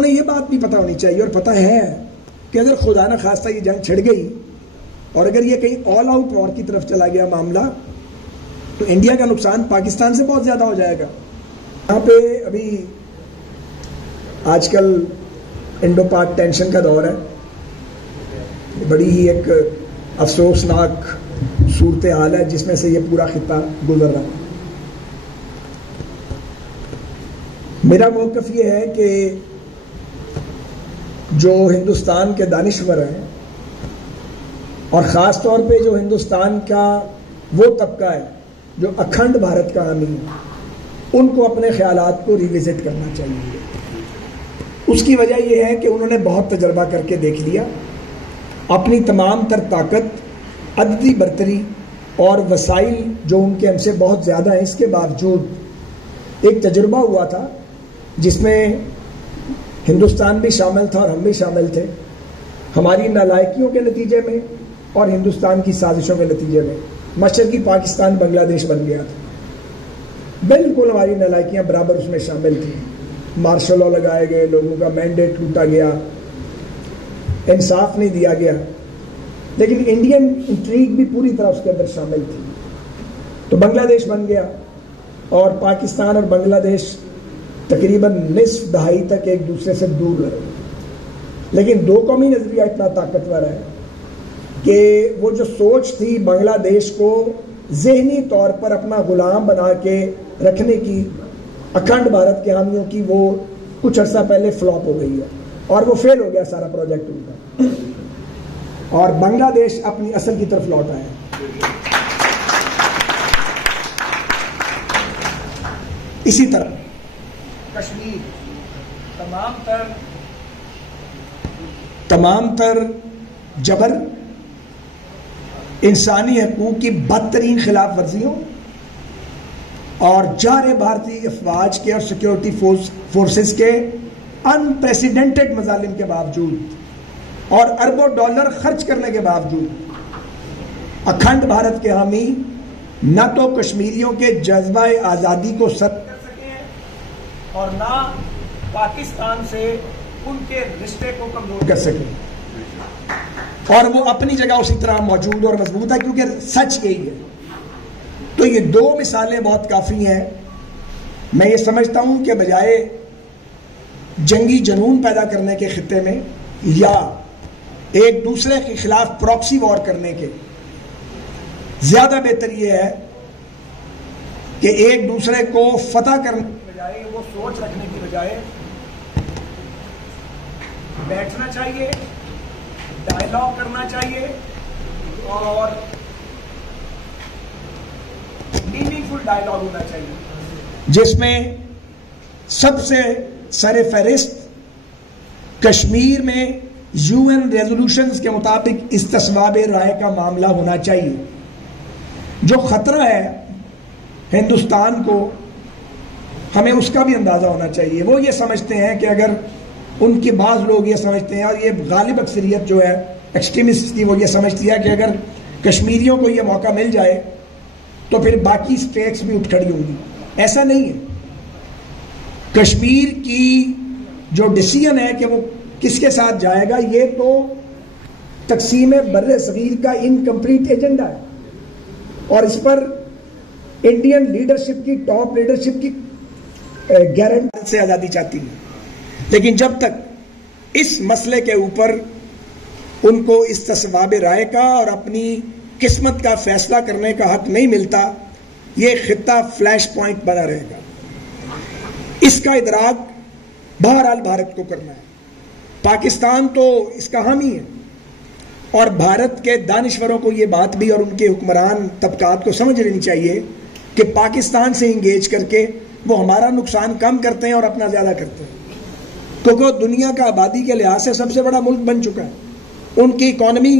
उन्हें ये बात भी पता होनी चाहिए, और पता है कि अगर खुदा न खास्ता ये जंग छिड़ गई और अगर ये कहीं ऑल आउट वॉर की तरफ चला गया मामला, तो इंडिया का नुकसान पाकिस्तान से बहुत ज़्यादा हो जाएगा। यहाँ पे अभी आजकल इंडो पाक टेंशन का दौर है, बड़ी ही एक अफसोसनाक सूरत हाल है जिसमें से ये पूरा खित्ता गुजर रहा है। मेरा मौक़िफ़ ये है कि जो हिंदुस्तान के दानिश्वर हैं और ख़ास तौर पे जो हिंदुस्तान का वो तबका है जो अखंड भारत का हामी है, उनको अपने ख्यालात को रिविज़िट करना चाहिए। उसकी वजह यह है कि उन्होंने बहुत तजर्बा करके देख लिया, अपनी तमाम तर ताकत, अददी बरतरी और वसाइल जो उनके हमसे बहुत ज़्यादा हैं, इसके बावजूद एक तजुर्बा हुआ था जिसमें हिंदुस्तान भी शामिल था और हम भी शामिल थे, हमारी नालायकियों के नतीजे में और हिंदुस्तान की साजिशों के नतीजे में मशरकी पाकिस्तान बांग्लादेश बन गया था। बिल्कुल हमारी नालायकियाँ बराबर उसमें शामिल थी। मार्शल लॉ लगाए गए, लोगों का मैंडेट टूटा गया, इंसाफ नहीं दिया गया, लेकिन इंडियन इंट्रीग भी पूरी तरह उसके अंदर शामिल थी। तो बांग्लादेश बन गया और पाकिस्तान और बांग्लादेश तकरीबन निस्फ दहाई तक एक दूसरे से दूर रहे, लेकिन दो कौमी नजरिया इतना ताकतवर है कि वो जो सोच थी बांग्लादेश को ज़हनी तौर पर अपना गुलाम बना के रखने की अखंड भारत के हामियों की, वो कुछ अर्सा पहले फ्लॉप हो गई है और वो फेल हो गया सारा प्रोजेक्ट उनका, और बांग्लादेश अपनी असल की तरफ लौटा है। इसी तरह कश्मीर तमाम तर जबर, इंसानी हकूक की बदतरीन खिलाफ वर्जियों और जारे भारतीय अफवाज के और सिक्योरिटी फोर्सेस के अनप्रेसिडेंटेड मजालिम के बावजूद और अरबों डॉलर खर्च करने के बावजूद अखंड भारत के हामी न तो कश्मीरियों के जज्बा आज़ादी को सर कर सके और ना पाकिस्तान से उनके रिश्ते को कमजोर कर सके, और वो अपनी जगह उसी तरह मौजूद और मजबूत है क्योंकि सच यही है। तो ये दो मिसालें बहुत काफ़ी हैं। मैं ये समझता हूं कि बजाय जंगी जुनून पैदा करने के खित्ते में या एक दूसरे के खिलाफ प्रॉक्सी वॉर करने के, ज्यादा बेहतर यह है कि एक दूसरे को फतह करने की बजाय, वो सोच रखने की बजाय बैठना चाहिए, डायलॉग करना चाहिए और मीनिंगफुल डायलॉग होना चाहिए जिसमें सबसे सरे फहरिस्त कश्मीर में यूएन रेजोल्यूशंस के मुताबिक इस्तिस्बाब राय का मामला होना चाहिए। जो खतरा है हिंदुस्तान को, हमें उसका भी अंदाजा होना चाहिए। वो ये समझते हैं कि अगर उनके बाज़ लोग ये समझते हैं, और ये गालिब अक्सरियत जो है एक्सट्रीमिस्ट की, वो ये समझती है कि अगर कश्मीरियों को ये मौका मिल जाए तो फिर बाकी स्टेट्स भी उठ खड़ी होंगी। ऐसा नहीं है। कश्मीर की जो डिसीजन है कि वो किसके साथ जाएगा, ये तो तकसीम बर्रे सगीर का इनकम्प्लीट एजेंडा है और इस पर इंडियन लीडरशिप की, टॉप लीडरशिप की गारंटी से आज़ादी चाहती है। लेकिन जब तक इस मसले के ऊपर उनको इस्तिस्बाब राय का और अपनी किस्मत का फैसला करने का हक नहीं मिलता, ये खित्ता फ्लैश पॉइंट बना रहेगा। इसका इदराक बहरहाल भारत को करना है। पाकिस्तान तो इसका हामी है और भारत के दानिश्वरों को ये बात भी और उनके हुक्मरान तबकात को समझ लेनी चाहिए कि पाकिस्तान से इंगेज करके वो हमारा नुकसान कम करते हैं और अपना ज़्यादा करते हैं, क्योंकि दुनिया का आबादी के लिहाज से सबसे बड़ा मुल्क बन चुका है। उनकी इकॉनमी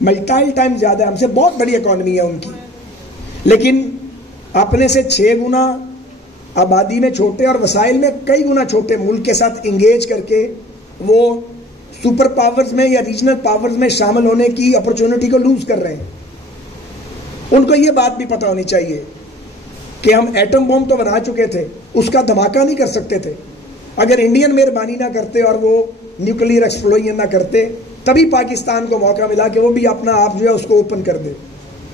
मल्टाइल टाइम ज़्यादा है हमसे, बहुत बड़ी इकॉनमी है उनकी, लेकिन अपने से 6 गुना आबादी में छोटे और वसाइल में कई गुना छोटे मुल्क के साथ इंगेज करके वो सुपर पावर्स में या रीजनल पावर्स में शामिल होने की अपॉर्चुनिटी को लूज कर रहे हैं। उनको ये बात भी पता होनी चाहिए कि हम एटम बॉम्ब तो बना चुके थे, उसका धमाका नहीं कर सकते थे, अगर इंडियन मेहरबानी ना करते और वो न्यूक्लियर एक्सप्लोजन ना करते, तभी पाकिस्तान को मौका मिला कि वो भी अपना आप जो है उसको ओपन कर दे।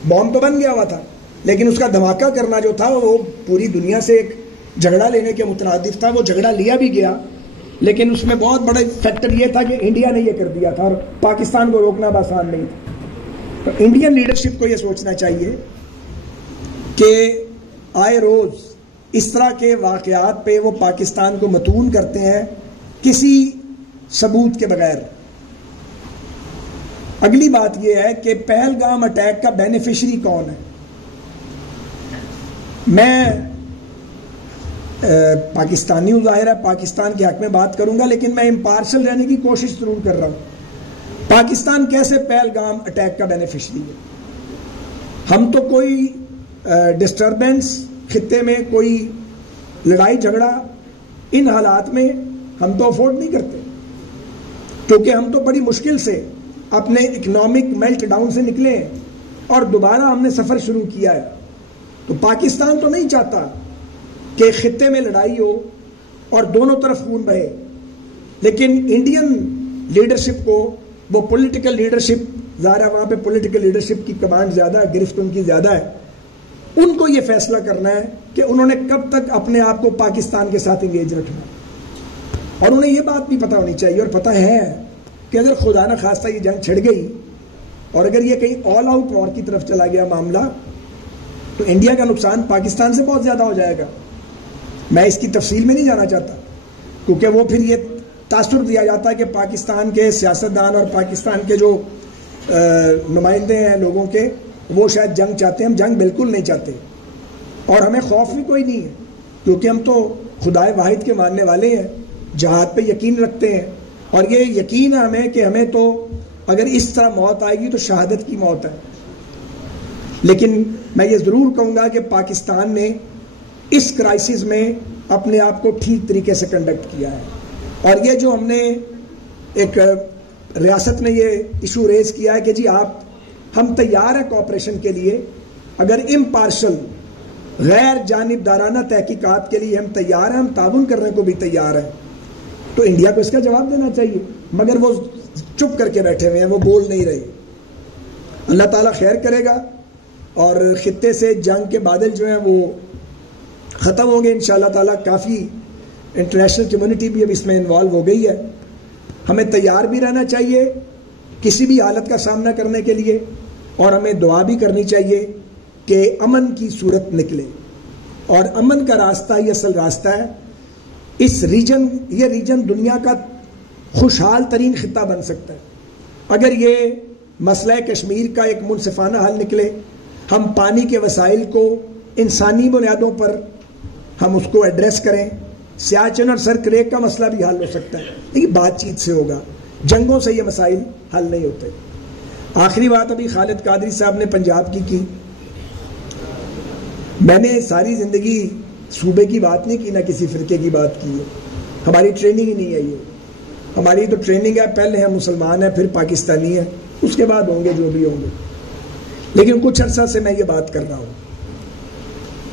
बॉम्ब तो बन गया हुआ था, लेकिन उसका धमाका करना जो था वो पूरी दुनिया से एक झगड़ा लेने के मुतरादिफ था। वो झगड़ा लिया भी गया, लेकिन उसमें बहुत बड़ा फैक्टर ये था कि इंडिया ने ये कर दिया था और पाकिस्तान को रोकना आसान नहीं था। तो इंडियन लीडरशिप को ये सोचना चाहिए कि आए रोज इस तरह के वाकयात पे वो पाकिस्तान को मतून करते हैं किसी सबूत के बगैर। अगली बात यह है कि पहलगाम अटैक का बेनिफिशियरी कौन है। मैं पाकिस्तानी हूं, जाहिर है पाकिस्तान के हक में बात करूंगा, लेकिन मैं इम्पार्शल रहने की कोशिश जरूर कर रहा हूं। पाकिस्तान कैसे पहलगाम अटैक का बेनिफिशियरी है? हम तो कोई डिस्टर्बेंस खित्ते में, कोई लड़ाई झगड़ा इन हालात में हम तो अफोर्ड नहीं करते, क्योंकि हम तो बड़ी मुश्किल से अपने इकोनॉमिक मेल्ट डाउन से निकले हैं और दोबारा हमने सफर शुरू किया है। तो पाकिस्तान तो नहीं चाहता कि खित्ते में लड़ाई हो और दोनों तरफ खून बहे, लेकिन इंडियन लीडरशिप को वो पॉलिटिकल लीडरशिप, ज़ाहिर है वहाँ पे पॉलिटिकल लीडरशिप की कमांड ज़्यादा है, गिरफ्त उनकी ज़्यादा है। उनको ये फैसला करना है कि उन्होंने कब तक अपने आप को पाकिस्तान के साथ इंगेज रखना। और उन्हें ये बात भी पता होनी चाहिए, और पता है कि अगर खुदा न खास्ता ये जंग छिड़ गई और अगर ये कहीं ऑल आउट वॉर की तरफ चला गया मामला, तो इंडिया का नुकसान पाकिस्तान से बहुत ज़्यादा हो जाएगा। मैं इसकी तफसील में नहीं जाना चाहता, क्योंकि वो फिर ये तासुर दिया जाता है कि पाकिस्तान के सियासतदान और पाकिस्तान के जो नुमाइंदे हैं लोगों के, वो शायद जंग चाहते हैं। हम जंग बिल्कुल नहीं चाहते और हमें खौफ भी कोई नहीं है, क्योंकि हम तो खुदाए वाहिद के मानने वाले हैं, जहाद पे यकीन रखते हैं। और ये यकीन है हमें कि हमें तो अगर इस तरह मौत आएगी तो शहादत की मौत है। लेकिन मैं ये ज़रूर कहूँगा कि पाकिस्तान ने इस क्राइसिस में अपने आप को ठीक तरीके से कंडक्ट किया है। और ये जो हमने एक रियासत ने ये इशू रेज किया है कि जी हम तैयार हैं कोऑपरेशन के लिए, अगर इम्पार्शल गैर जानिबदाराना तहकीकात के लिए हम तैयार हैं, हम ताउन करने को भी तैयार हैं, तो इंडिया को इसका जवाब देना चाहिए। मगर वो चुप करके बैठे हुए हैं, वो बोल नहीं रहे। अल्लाह ताला खैर करेगा और खित्ते से जंग के बादल जो हैं वो ख़त्म होंगे इंशाअल्लाह ताला। काफ़ी इंटरनेशनल कम्युनिटी भी अब इसमें इन्वॉल्व हो गई है। हमें तैयार भी रहना चाहिए किसी भी हालत का सामना करने के लिए, और हमें दुआ भी करनी चाहिए कि अमन की सूरत निकले। और अमन का रास्ता ही असल रास्ता है। ये रीजन दुनिया का खुशहाल तरीन खिता बन सकता है अगर ये मसला कश्मीर का एक मुनसिफाना हल निकले। हम पानी के वसाइल को इंसानी बुनियादों पर हम उसको एड्रेस करें। सियाचिन और सर क्रेक का मसला भी हल हो सकता है, लेकिन बातचीत से होगा, जंगों से ये मसाइल हल नहीं होते। आखिरी बात अभी खालिद कादरी साहब ने पंजाब की। मैंने सारी जिंदगी सूबे की बात नहीं की, ना किसी फिरके की बात की है। हमारी ट्रेनिंग ही नहीं है ये। हमारी तो ट्रेनिंग है, पहले हम मुसलमान हैं, फिर पाकिस्तानी हैं, उसके बाद होंगे जो भी होंगे। लेकिन कुछ अर्सा से मैं ये बात कर रहा हूँ,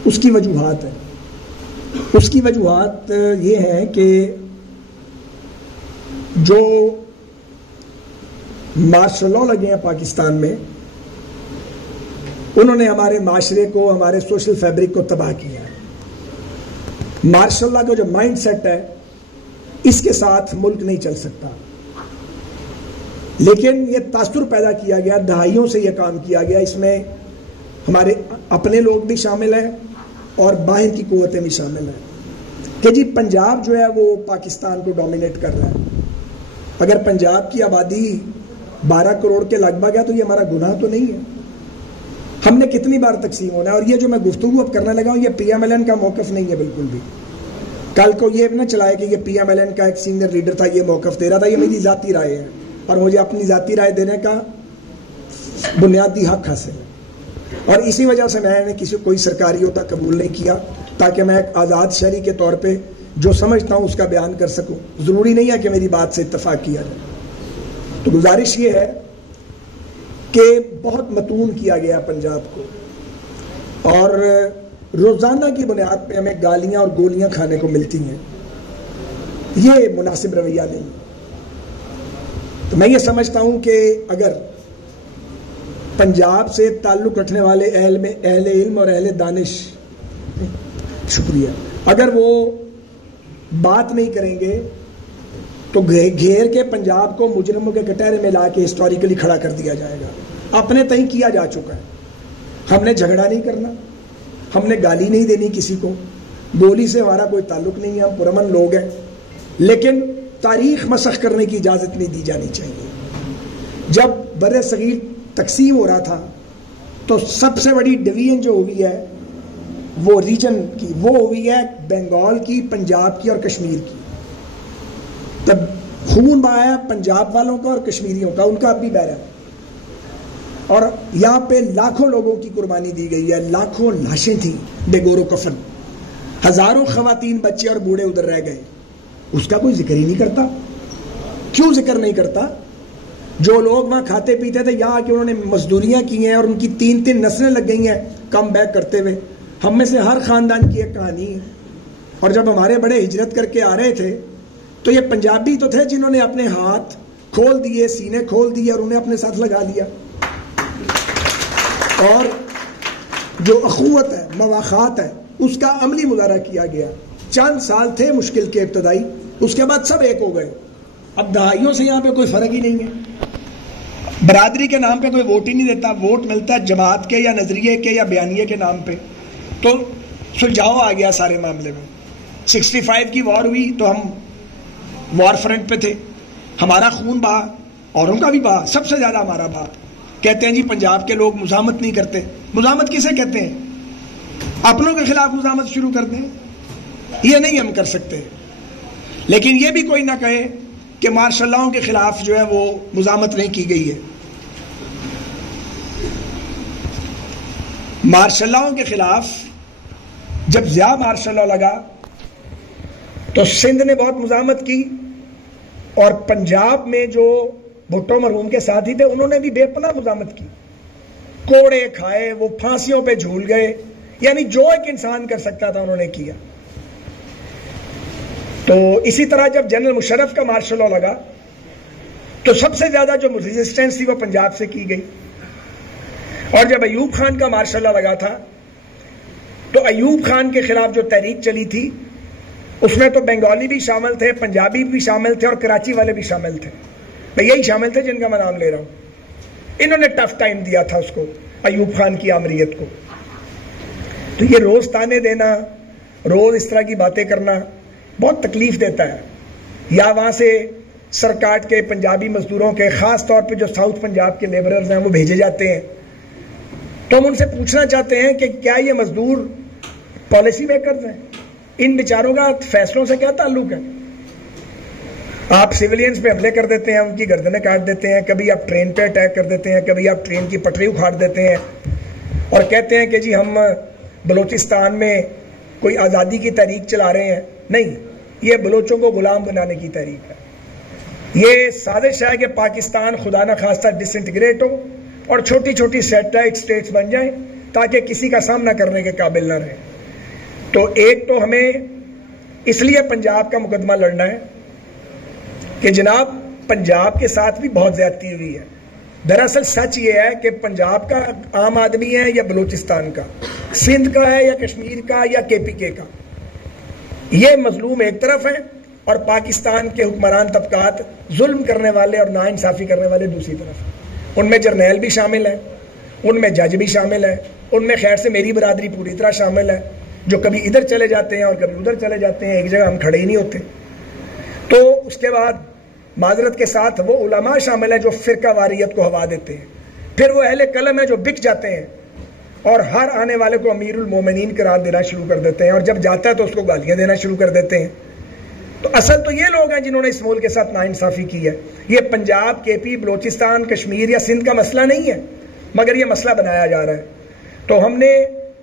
उसकी वजूहात है। उसकी वजूहात ये है कि जो मार्शल लॉ लगे हैं पाकिस्तान में, उन्होंने हमारे माशरे को, हमारे सोशल फैब्रिक को तबाह किया है। मार्शल लॉ का जो माइंड सेट है, इसके साथ मुल्क नहीं चल सकता। लेकिन ये तासुर पैदा किया गया, दहाइयों से यह काम किया गया। इसमें हमारे अपने लोग भी शामिल हैं और बाहर की कुव्वतें भी शामिल हैं कि जी पंजाब जो है वो पाकिस्तान को डोमिनेट कर रहा है। अगर पंजाब की आबादी 12 करोड़ के लगभग है तो ये हमारा गुनाह तो नहीं है। हमने कितनी बार तकसीम होना है। और ये जो मैं गुफ्तगू अब करने लगा हूँ, ये PMLN का मौकफ नहीं है बिल्कुल भी। कल को ये ना चलाए कि ये PMLN का एक सीनियर लीडर था, ये मौकफ दे रहा था। ये मेरी ज़ाती राय है और मुझे अपनी ज़ाती राय देने का बुनियादी हक हासिल है। और इसी वजह से मैंने कोई सरकारी होता कबूल नहीं किया, ताकि मैं एक आज़ाद शहरी के तौर पे जो समझता हूँ उसका बयान कर सकूँ। ज़रूरी नहीं है कि मेरी बात से इत्तफाक किया जाए। तो गुजारिश ये है कि बहुत मतून किया गया पंजाब को, और रोज़ाना की बुनियाद पे हमें गालियाँ और गोलियाँ खाने को मिलती हैं। ये मुनासिब रवैया नहीं। तो मैं ये समझता हूं कि अगर पंजाब से ताल्लुक़ रखने वाले अहले इल्म और अहले दानिश, शुक्रिया, अगर वो बात नहीं करेंगे तो घेर के पंजाब को मुजरिमों के कटहरे में ला के हिस्टोरिकली खड़ा कर दिया जाएगा। अपने तय किया जा चुका है। हमने झगड़ा नहीं करना, हमने गाली नहीं देनी किसी को, बोली से हमारा कोई ताल्लुक नहीं है, हम पुरअमन लोग हैं, लेकिन तारीख मसख करने की इजाज़त नहीं दी जानी चाहिए। जब बर्रे सगीर तकसीम हो रहा था तो सबसे बड़ी डिवीजन जो हुई है वो रीजन की, वो हुई है बंगाल की, पंजाब की और कश्मीर की। तब खून बहाया पंजाब वालों का और कश्मीरियों का, उनका अब भी बहरा है। और यहाँ पे लाखों लोगों की कुर्बानी दी गई है, लाखों लाशें थी बेगोरो कफन, हजारों खवातीन, बच्चे और बूढ़े उधर रह गए। उसका कोई जिक्र ही नहीं करता। क्यों जिक्र नहीं करता? जो लोग वहां खाते पीते थे, यहाँ आके उन्होंने मजदूरियां की हैं और उनकी 3-3 नस्लें लग गई हैं कम बैक करते हुए। हम में से हर खानदान की एक कहानी है। और जब हमारे बड़े हिजरत करके आ रहे थे तो ये पंजाबी तो थे जिन्होंने अपने हाथ खोल दिए, सीने खोल दिए और उन्हें अपने साथ लगा लिया। और जो अखुवत है, मवाखात है, उसका अमली मुजाहरा किया गया। चंद साल थे मुश्किल के इब्तदाई, उसके बाद सब एक हो गए। अब दहाइयों से यहाँ पे कोई फर्क ही नहीं है। बरादरी के नाम पे कोई वोट ही नहीं देता, वोट मिलता है जमात के या नजरिए के या बयानिए के नाम पे। तो सुलझाव आ गया सारे मामले में। 65 की वॉर हुई तो हम वॉर फ्रंट पे थे, हमारा खून बहा, औरों का भी बहा, सबसे ज्यादा हमारा बहा। कहते हैं जी पंजाब के लोग मुजामत नहीं करते। मुजामत किसे कहते हैं? अपनों के खिलाफ मुजामत शुरू कर दें, ये नहीं हम कर सकते। लेकिन ये भी कोई ना कहे कि मार्शल के खिलाफ जो है वो मुजामत नहीं की गई है। मार्शल के खिलाफ जब ज़िया मार्शल लगा तो सिंध ने बहुत मुजामत की, और पंजाब में जो भुट्टो मरहूम के साथी थे उन्होंने भी बेपनाह मुजामत की। कोड़े खाए, वो फांसियों पे झूल गए, यानी जो एक इंसान कर सकता था उन्होंने किया। तो इसी तरह जब जनरल मुशर्रफ का मार्शल लॉ लगा तो सबसे ज्यादा जो रेजिस्टेंस थी वो पंजाब से की गई। और जब अयूब खान का मार्शल लॉ लगा था तो अयूब खान के खिलाफ जो तहरीक चली थी उसमें तो बंगाली भी शामिल थे, पंजाबी भी शामिल थे और कराची वाले भी शामिल थे। मैं यही शामिल थे जिनका मैं नाम ले रहा हूं। इन्होंने टफ टाइम दिया था उसको, अयूब खान की आमरीत को। तो ये रोज ताने देना, रोज इस तरह की बातें करना बहुत तकलीफ देता है। या वहां से सरकार के पंजाबी मजदूरों के, खास तौर पे जो साउथ पंजाब के लेबरर्स हैं, वो भेजे जाते हैं। तो हम उनसे पूछना चाहते हैं कि क्या ये मजदूर पॉलिसी मेकर्स हैं? इन बेचारों का फैसलों से क्या ताल्लुक है? आप सिविलियंस पे हमले कर देते हैं, उनकी गर्दनें काट देते हैं, कभी आप ट्रेन पे अटैक कर देते हैं, कभी आप ट्रेन की पटरी उखाड़ देते हैं और कहते हैं कि जी हम बलूचिस्तान में कोई आज़ादी की तहरीक चला रहे हैं। नहीं, ये बलोचों को गुलाम बनाने की तहरीक है। ये साजिश है कि पाकिस्तान खुदा न खास्ता डिसइंटीग्रेट हो और छोटी छोटी सैटेलाइट स्टेट्स बन जाएं ताकि किसी का सामना करने के काबिल ना रहे। तो एक तो हमें इसलिए पंजाब का मुकदमा लड़ना है कि जनाब पंजाब के साथ भी बहुत ज्यादती हुई है। दरअसल सच ये है कि पंजाब का आम आदमी है या बलूचिस्तान का, सिंध का है या कश्मीर का या केपीके का, ये मजलूम एक तरफ है और पाकिस्तान के हुक्मरान तबकात जुल्म करने वाले और नाइंसाफी करने वाले दूसरी तरफ। उनमें जर्नैल भी शामिल है, उनमें जज भी शामिल है, उनमें खैर से मेरी बरादरी पूरी तरह शामिल है, जो कभी इधर चले जाते हैं और कभी उधर चले जाते हैं, एक जगह हम खड़े ही नहीं होते। तो उसके बाद माजरत के साथ वो उलमा शामिल है जो फिरका वारियत को हवा देते हैं। फिर वो अहले कलम है जो बिक जाते हैं और हर आने वाले को अमीरुल मोमिनीन करार देना शुरू कर देते हैं, और जब जाता है तो उसको गालियां देना शुरू कर देते हैं। तो असल तो ये लोग हैं जिन्होंने इस मुल्क के साथ नाइंसाफी की है। ये पंजाब, केपी, बलोचिस्तान, कश्मीर या सिंध का मसला नहीं है, मगर ये मसला बनाया जा रहा है। तो हमने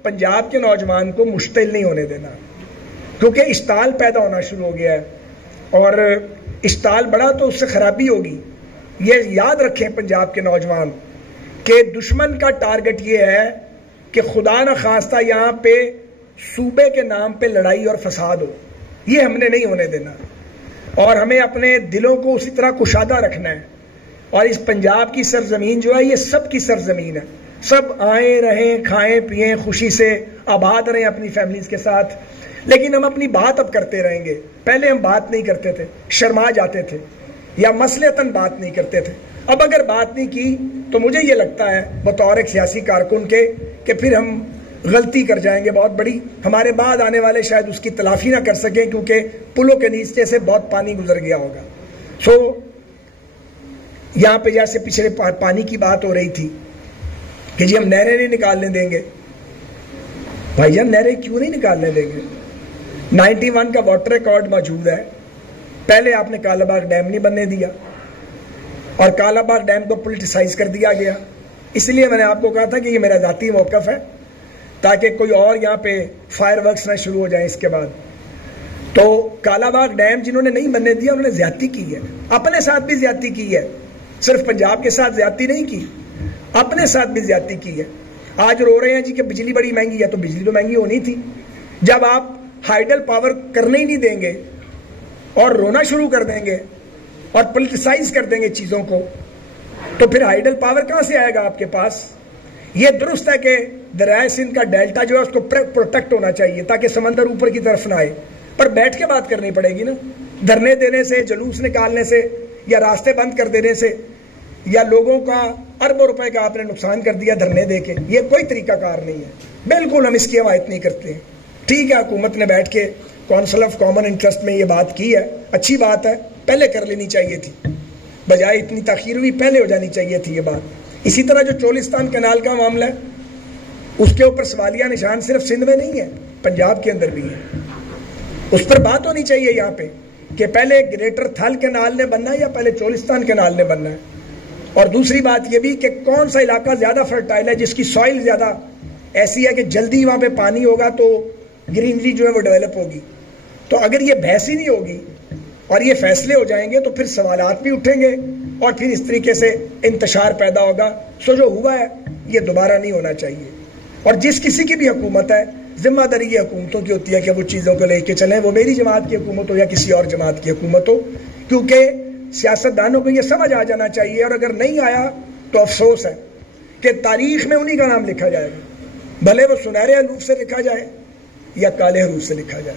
पंजाब के नौजवान को मुश्तिल नहीं होने देना, क्योंकि इश्ताल पैदा होना शुरू हो गया है और इश्ताल बड़ा तो उससे खराबी होगी। ये याद रखें पंजाब के नौजवान कि दुश्मन का टारगेट ये है कि खुदा न खास्ता यहाँ पे सूबे के नाम पे लड़ाई और फसाद हो। ये हमने नहीं होने देना। और हमें अपने दिलों को उसी तरह कुशादा रखना है। और इस पंजाब की सरजमीन जो है ये सब की सरजमीन है, सब आए रहें, खाएं पिएं, खुशी से आबाद रहें अपनी फैमिलीज के साथ। लेकिन हम अपनी बात अब करते रहेंगे। पहले हम बात नहीं करते थे, शर्मा जाते थे या मसलतन बात नहीं करते थे। अब अगर बात नहीं की तो मुझे ये लगता है बतौर एक सियासी कारकुन के कि फिर हम गलती कर जाएंगे बहुत बड़ी। हमारे बाद आने वाले शायद उसकी तलाफी ना कर सकें, क्योंकि पुलों के नीचे से बहुत पानी गुजर गया होगा। सो यहाँ पे जैसे पिछले पानी की बात हो रही थी कि जी हम नहरें नहीं निकालने देंगे। भाईजान नहरें क्यों नहीं निकालने देंगे? 91 का वाटर रिकॉर्ड मौजूद है। पहले आपने कालाबाग डैम नहीं बनने दिया और कालाबाग डैम को पॉलिटिसाइज कर दिया गया। इसलिए मैंने आपको कहा था कि ये मेरा जाती मौकफ है, ताकि कोई और यहाँ पे फायरवर्क्स ना शुरू हो जाए इसके बाद। तो कालाबाग डैम जिन्होंने नहीं बनने दिया उन्होंने ज्यादती की है, अपने साथ भी ज्यादती की है। सिर्फ पंजाब के साथ ज्यादती नहीं की, अपने साथ भी ज्यादती की है। आज रो रहे हैं जी कि बिजली बड़ी महंगी है, तो बिजली तो महंगी होनी थी। जब आप हाइडल पावर करने ही नहीं देंगे और रोना शुरू कर देंगे और पॉलिटिसाइज कर देंगे चीजों को, तो फिर हाइडल पावर कहां से आएगा आपके पास? ये दुरुस्त है कि दरियाए सिंध का डेल्टा जो है उसको प्रोटेक्ट होना चाहिए ताकि समंदर ऊपर की तरफ ना आए, पर बैठ के बात करनी पड़ेगी ना। धरने देने से, जुलूस निकालने से या रास्ते बंद कर देने से या लोगों का अरबों रुपए का आपने नुकसान कर दिया धरने देके, ये कोई तरीकाकार नहीं है। बिल्कुल हम इसकी हमायत नहीं करते हैं। ठीक है, हुकूमत ने बैठ के काउंसिल ऑफ कॉमन इंटरेस्ट में ये बात की है, अच्छी बात है, पहले कर लेनी चाहिए थी, बजाय इतनी ताखीर हुई पहले हो जानी चाहिए थी ये बात। इसी तरह जो चोलिस्तान कनाल का मामला है उसके ऊपर सवालिया निशान सिर्फ सिंध में नहीं है, पंजाब के अंदर भी है। उस पर बात होनी चाहिए यहाँ पे कि पहले ग्रेटर थल कैनाल ने बनना है या पहले चोलिस्तान कैनाल ने बनना है। और दूसरी बात यह भी कि कौन सा इलाका ज्यादा फर्टाइल है, जिसकी सॉइल ज्यादा ऐसी है कि जल्दी वहां पे पानी होगा तो ग्रीनरी जो है वो डेवलप होगी। तो अगर ये बहस ही नहीं होगी और ये फैसले हो जाएंगे तो फिर सवालात भी उठेंगे और फिर इस तरीके से इंतशार पैदा होगा। सो जो हुआ है ये दोबारा नहीं होना चाहिए। और जिस किसी की भी हुकूमत है, जिम्मेदारी ये हुकूमतों की होती है कि वो चीज़ों को लेके चलें, वो मेरी जमात की हुकूमत हो या किसी और जमात की हुकूमत हो, क्योंकि सियासतदानों को ये समझ आ जाना चाहिए। और अगर नहीं आया तो अफसोस है कि तारीख में उन्हीं का नाम लिखा जाएगा, भले वो सुनहरे हरूफ से लिखा जाए या काले हरूफ से लिखा जाए,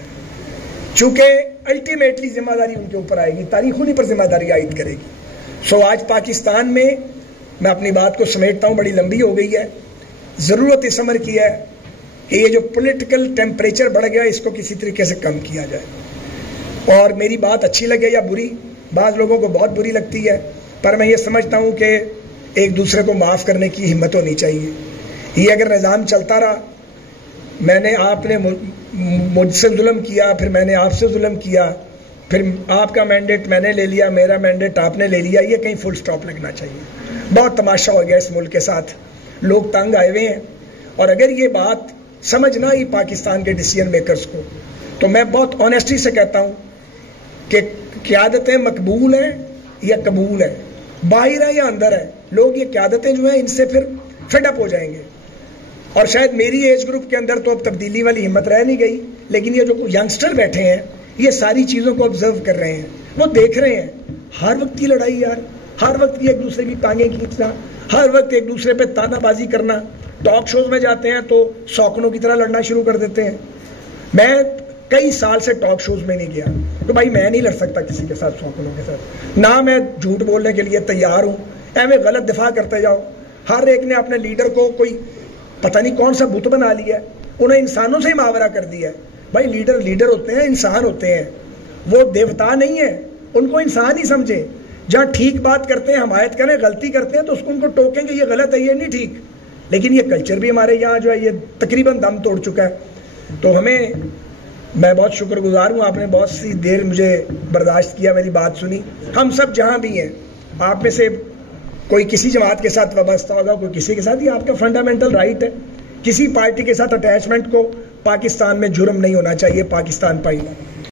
चूंकि अल्टीमेटली जिम्मेदारी उनके ऊपर आएगी, तारीख उन्हीं पर जिम्मेदारी आयद करेगी। सो आज पाकिस्तान में, मैं अपनी बात को समेटता हूँ, बड़ी लंबी हो गई है, ज़रूरत इस अमर की है कि ये जो पॉलिटिकल टेम्परेचर बढ़ गया इसको किसी तरीके से कम किया जाए। और मेरी बात अच्छी लगे या बुरी, बाज़ लोगों को बहुत बुरी लगती है, पर मैं ये समझता हूँ कि एक दूसरे को माफ़ करने की हिम्मत होनी चाहिए। ये अगर निज़ाम चलता रहा, मैंने आपने मुझसे जुल्म किया, फिर मैंने आपसे जुल्म किया, फिर आपका मैंडेट मैंने ले लिया, मेरा मैंडेट आपने ले लिया, ये कहीं फुल स्टॉप लगना चाहिए। बहुत तमाशा हो गया इस मुल्क के साथ, लोग तंग आए हुए हैं। और अगर ये बात समझ ना आई पाकिस्तान के डिसीजन मेकर्स को, तो मैं बहुत ऑनेस्टी से कहता हूँ कि क़यादतें मकबूल हैं या कबूल है, बाहर है या अंदर है। लोग ये क़यादतें जो हैं इनसे फिर फेडअप हो जाएंगे। और शायद मेरी एज ग्रुप के अंदर तो अब तब्दीली वाली हिम्मत रह नहीं गई, लेकिन ये जो यंगस्टर बैठे हैं ये सारी चीज़ों को ऑब्जर्व कर रहे हैं, वो देख रहे हैं हर वक्त की लड़ाई यार, हर वक्त की एक दूसरे की टांगें खींचना, हर वक्त एक दूसरे पे तानाबाजी करना। टॉक शोज में जाते हैं तो सौकनों की तरह लड़ना शुरू कर देते हैं। मैं कई साल से टॉक शोज में नहीं गया, तो भाई मैं नहीं लड़ सकता किसी के साथ, सौकनों के साथ, ना मैं झूठ बोलने के लिए तैयार हूँ। ऐਵੇਂ गलत दिफा करते जाओ। हर एक ने अपने लीडर को कोई पता नहीं कौन सा बुत बना लिया है, उन्हें इंसानों से ही मुहावरा कर दिया है। भाई लीडर लीडर होते हैं, इंसान होते हैं, वो देवता नहीं है, उनको इंसान ही समझे। जहाँ ठीक बात करते हैं, हमायत करें, गलती करते हैं तो उसको उनको टोकेंगे ये गलत है, ये नहीं ठीक। लेकिन ये कल्चर भी हमारे यहाँ जो है ये तकरीबन दम तोड़ चुका है। तो हमें, मैं बहुत शुक्रगुजार हूँ, आपने बहुत सी देर मुझे बर्दाश्त किया, मेरी बात सुनी। हम सब जहाँ भी हैं, आप में से कोई किसी जमात के साथ वाबस्ता होगा, कोई किसी के साथ, ये आपका फंडामेंटल राइट है। किसी पार्टी के साथ अटैचमेंट को पाकिस्तान में जुर्म नहीं होना चाहिए, पाकिस्तान पाइला।